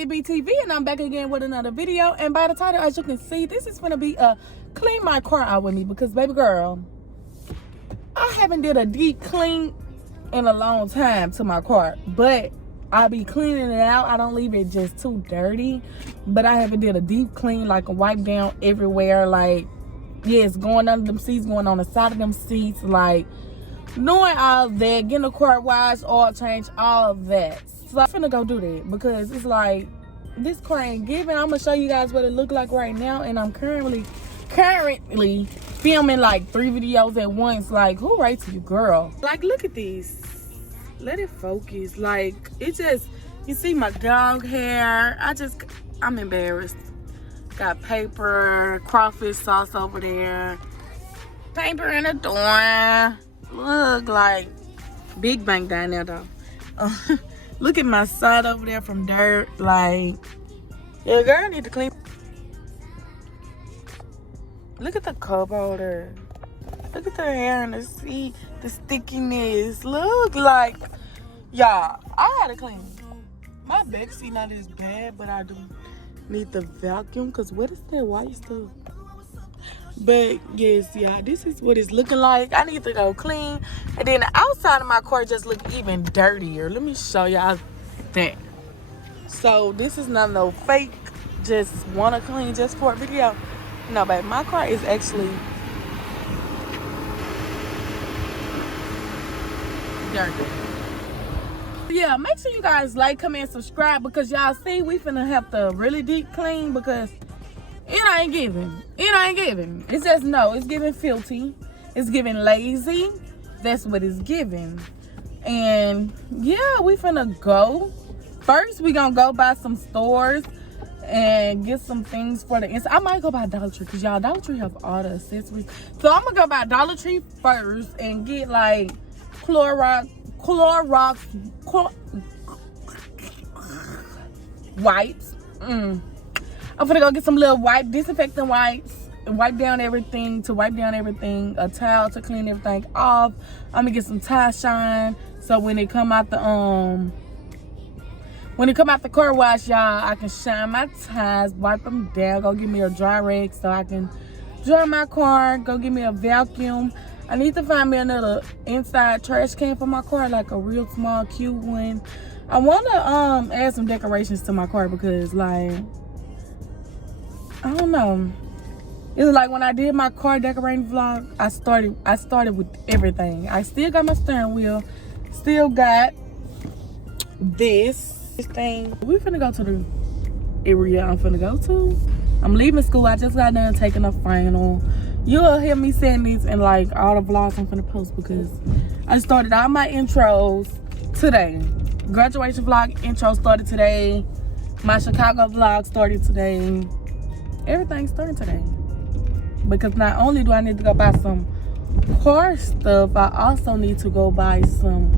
ABTV, and I'm back again with another video. And by the title, as you can see, this is gonna be a clean my car out with me, because baby girl, I haven't did a deep clean in a long time to my car, but I be cleaning it out. I don't leave it just too dirty, but I haven't did a deep clean, like a wipe down everywhere, like yes, going under them seats, going on the side of them seats, like doing all that, getting the car washed, oil change, all of that. So I'm finna go do that, because it's like this car ain't giving. I'm gonna show you guys what it look like right now, and I'm currently filming like 3 videos at once. Like, who writes you, girl? Like, look at these. Let it focus. Like, it just, you see my dog hair. I'm embarrassed. Got paper, crawfish sauce over there, paper in the door. Look, like big bank down there though. Look at my side over there from dirt. Like, yeah, girl, I need to clean. Look at the cup holder. Look at the hair and the seat, the stickiness. Look, like, y'all, I gotta clean. My back seat not as bad, but I do need the vacuum, because what is that white stuff? But yes, yeah, this is what it's looking like. I need to go clean, and then the outside of my car just look even dirtier. Let me show y'all that. So this is not no fake, just want to clean just for a video. No, babe, my car is actually dirty. Yeah, make sure you guys like, comment, subscribe, because y'all see we finna have to really deep clean, because it ain't giving. It ain't giving. It's just, no, it's giving filthy. It's giving lazy. That's what it's giving. And yeah, we finna go. First, we gonna go by some stores and get some things for the inside. I might go by Dollar Tree, because y'all, Dollar Tree have all the accessories. So I'm gonna go by Dollar Tree first and get like Clorox wipes. I'm gonna go get some little disinfectant wipes and wipe down everything, a towel to clean everything off. I'm gonna get some tie shine, so when it come out the car wash, y'all, I can shine my tires, wipe them down, go get me a dry rag so I can dry my car, go get me a vacuum. I need to find me another inside trash can for my car, like a real small, cute one. I want to add some decorations to my car, because, like, I don't know. It's like when I did my car decorating vlog, I started with everything. I still got my steering wheel, still got this thing. We finna go to the area I'm finna go to. I'm leaving school. I just got done taking a final. You'll hear me saying these in like all the vlogs I'm finna post, because I started all my intros today. Graduation vlog intro started today. My Chicago vlog started today. Everything started today, because not only do I need to go buy some car stuff, I also need to go buy some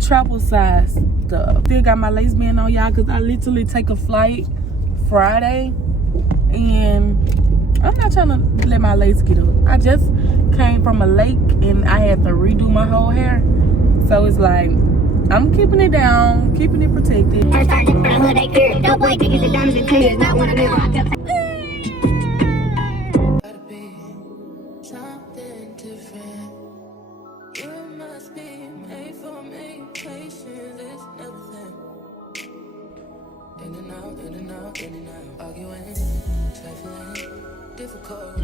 travel size stuff. Still got my lace band on, y'all, because I literally take a flight Friday, and I'm not trying to let my lace get up. I just came from a lake and I had to redo my whole hair, so it's like I'm keeping it down, keeping it protected. Difficult.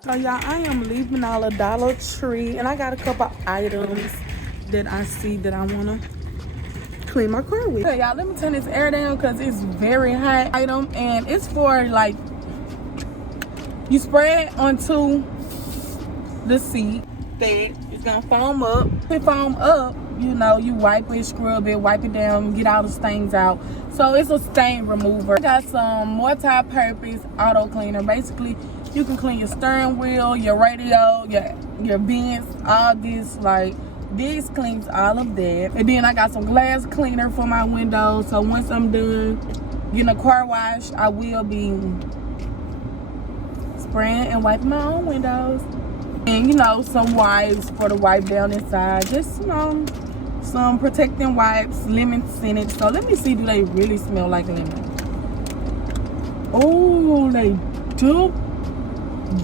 So y'all, I am leaving all the Dollar Tree, and I got a couple items that I see that I want to clean my car with. Okay, y'all, let me turn this air down, because it's very hot item, and it's for like, you spray it onto the seat that it's gonna foam up. If it foam up, you know, you wipe it, scrub it, wipe it down, get all the stains out, So it's a stain remover. Got some multi-purpose auto cleaner. Basically, you can clean your steering wheel, your radio, your vents, all this. Like, this cleans all of that. And then I got some glass cleaner for my windows. So once I'm done getting a car wash, I will be spraying and wiping my own windows. And, you know, some wipes for the wipe down inside. Just, you know, some protecting wipes, lemon scented. So let me see, do they really smell like lemon? Oh, they do.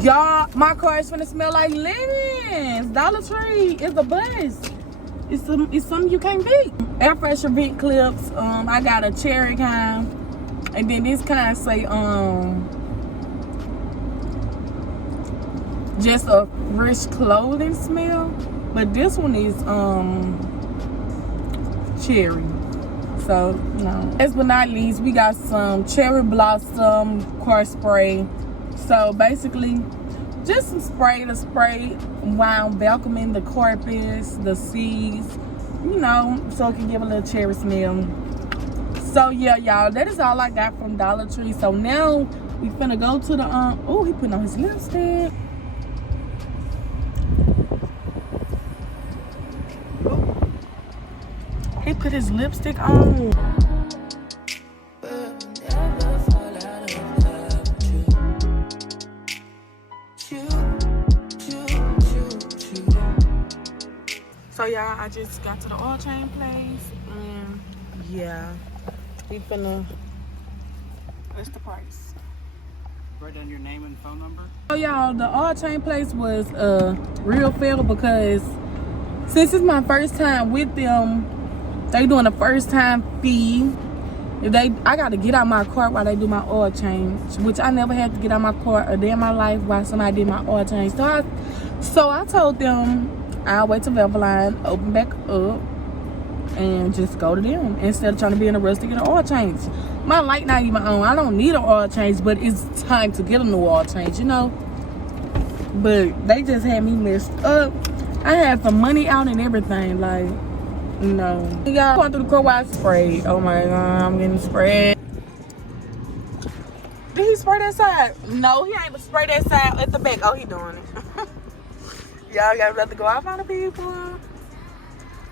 Y'all, my car is gonna smell like lemons. Dollar Tree is a buzz. It's something you can't beat. Air freshener vent clips. I got a cherry kind, and then this kind say just a fresh clothing smell, but this one is cherry. So no. Last but not least, we got some cherry blossom car spray. So basically, just some spray to spray while vacuuming the carpets, the seats, you know, so it can give a little cherry smell. So yeah, y'all, that is all I got from Dollar Tree. So now we finna go to the oh, he putting on his lipstick. He put his lipstick on. So y'all, I just got to the oil change place, and yeah, we finna. What's the price? Write down your name and phone number. So y'all, the oil change place was real fair because since it's my first time with them, they doing a first time fee. I gotta get out my car while they do my oil change, which I never had to get out my car a day in my life while somebody did my oil change. So I told them I'll wait till Valvoline open back up and just go to them instead of trying to be in a rush to get an oil change. My light not even on. I don't need an oil change, but it's time to get a new oil change, you know. But they just had me messed up. I had some money out and everything, like, no. We got going through the car wash spray. Oh my God, I'm getting sprayed. Did he spray that side? No, he ain't spray that side at the back. Oh, he doing it. Y'all gotta let to go out on the people.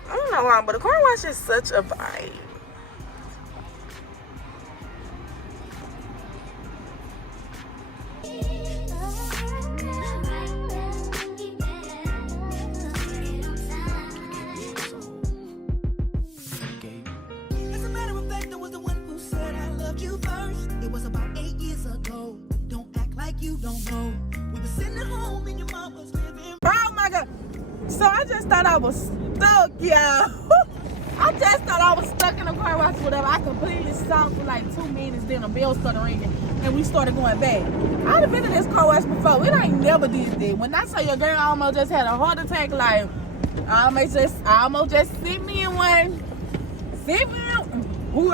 I don't know why, but the car wash is such a vibe. As a matter of fact, I was the one who said I loved you first. It was about 8 years ago. Don't act like you don't know. We were sitting at home and your mom was living. Oh my God. So I just thought I was stuck, y'all. I just thought I was stuck in a car wash or whatever. I completely stopped for like 2 minutes, then a bell started ringing, and we started going back. I'd have been in this car wash before. It ain't never did that. When I say your girl almost just had a heart attack, like, I almost just sit me in one. Sit me in. Who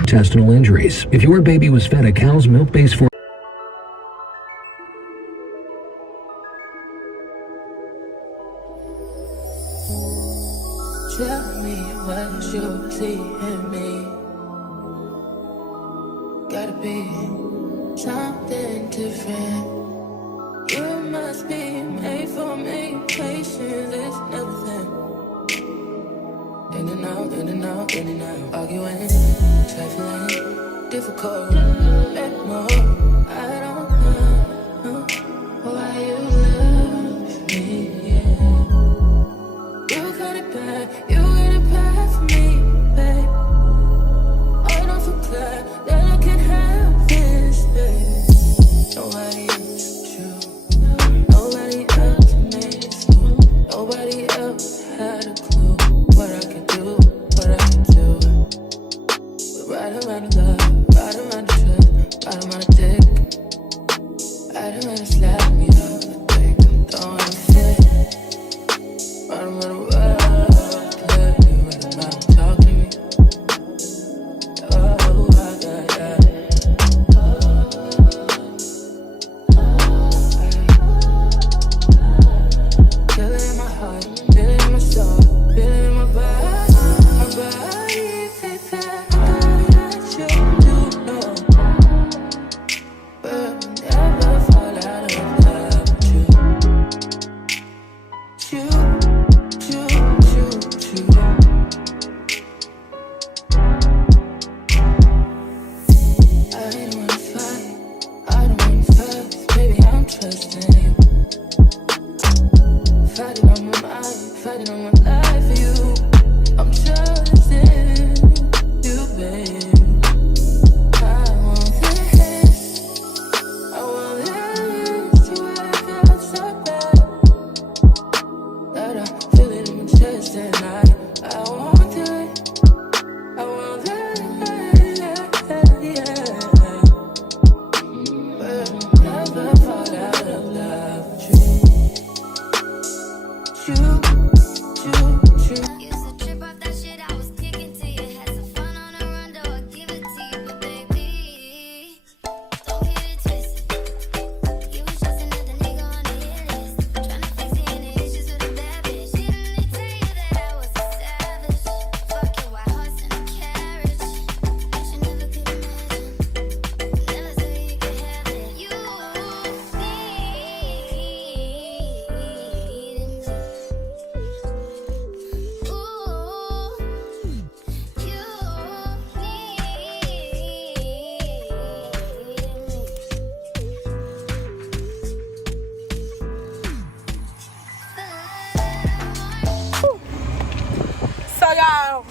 Intestinal injuries. If your baby was fed a cow's milk-based formula. Tell me what you see in me. Gotta be something different. You must be made for me. Patience is nothing. In and out, in and out, in and out. Arguing, trifling, difficult. Let more. I don't know why you love me. You got it bad, you got it bad for me, babe. I don't feel glad that I can have this, babe. Nobody else true. Nobody else makes me. Nobody else had a clue what I could do, what I could do. We're right around the love, right around the trust, right around the day. y'all,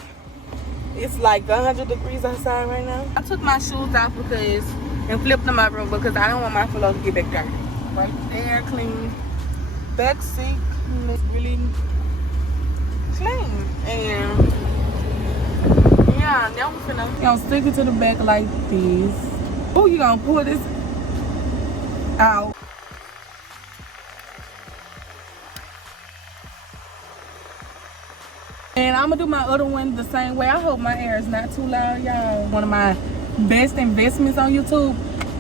it's like 100 degrees outside right now. I took my shoes off and flipped them over because I don't want my floor to get back dirty. Right there, clean. Back seat looks really clean. And yeah, now we're gonna stick it to the back like this. Oh, you gonna pull this out. And I'm gonna do my other one the same way. I hope my air is not too loud, y'all. One of my best investments on YouTube.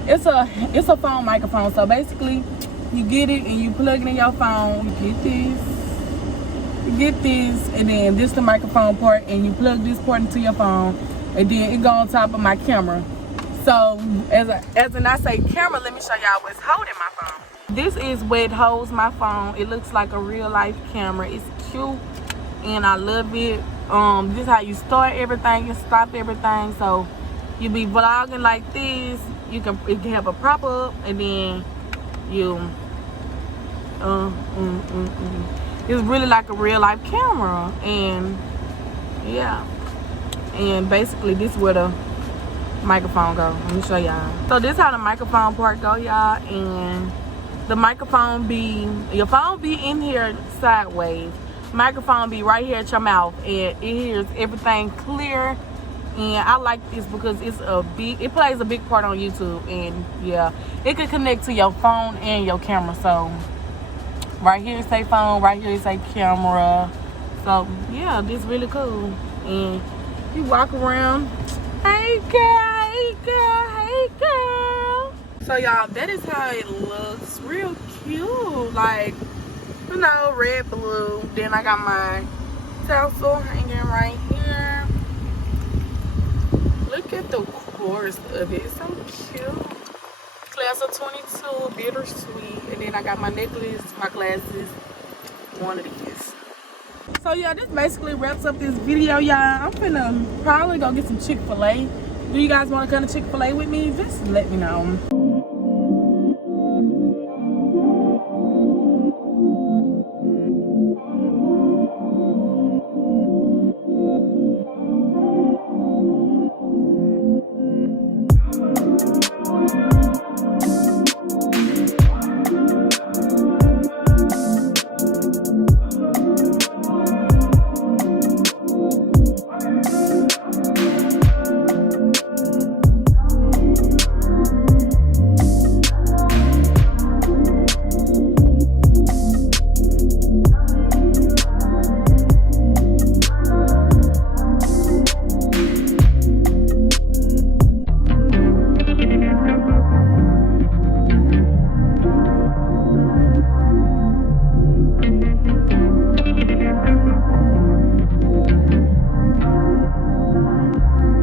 It's a phone microphone. So basically, you get it and you plug it in your phone. You get this, and then this the microphone part, and you plug this part into your phone, and then it go on top of my camera. So as I say camera, let me show y'all what's holding my phone. This is what holds my phone. It looks like a real life camera. It's cute. And I love it. This is how you start everything and stop everything. So you be vlogging like this. It can have a prop up, and then you it's really like a real life camera. And yeah, and basically this is where the microphone go. Let me show y'all. So this is how the microphone part go, y'all. And the microphone your phone be in here sideways. Microphone be right here at your mouth, and it hears everything clear. And I like this because it plays a big part on YouTube. And yeah, it can connect to your phone and your camera. So right here it say phone, right here it say camera. So yeah, this really cool. And you walk around, hey girl, hey girl, hey girl. So y'all, that is how it looks. Real cute, like, you know, red, blue. Then I got my tassel hanging right here. Look at the course of it. It's so cute. Class of 22, bittersweet. And then I got my necklace, my glasses, one of these. So yeah, this basically wraps up this video, y'all. I'm finna probably go get some Chick-fil-A. Do you guys want to come to Chick-fil-A with me? Just let me know.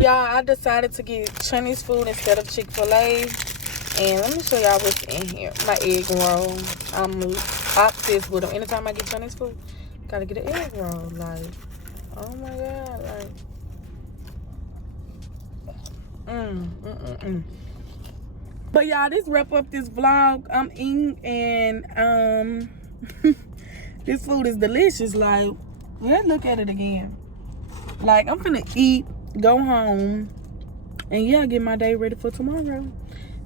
I decided to get Chinese food instead of Chick-fil-A. And let me show y'all what's in here. My egg roll. I'm obsessed with them. Anytime I get Chinese food, gotta get an egg roll. Like, oh my god, like, But y'all, this wrap up this vlog. I'm eating, and this food is delicious. Like, let's look at it again. Like, I'm finna eat, go home, and yeah, get my day ready for tomorrow.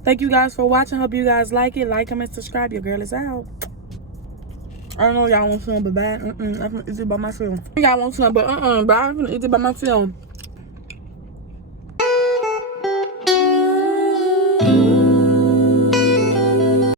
Thank you guys for watching. Hope you guys like it. Like, comment, subscribe. Your girl is out. I don't know if y'all want some, but bad. I'm gonna eat it by myself. Y'all want some, but I'm gonna eat it by myself.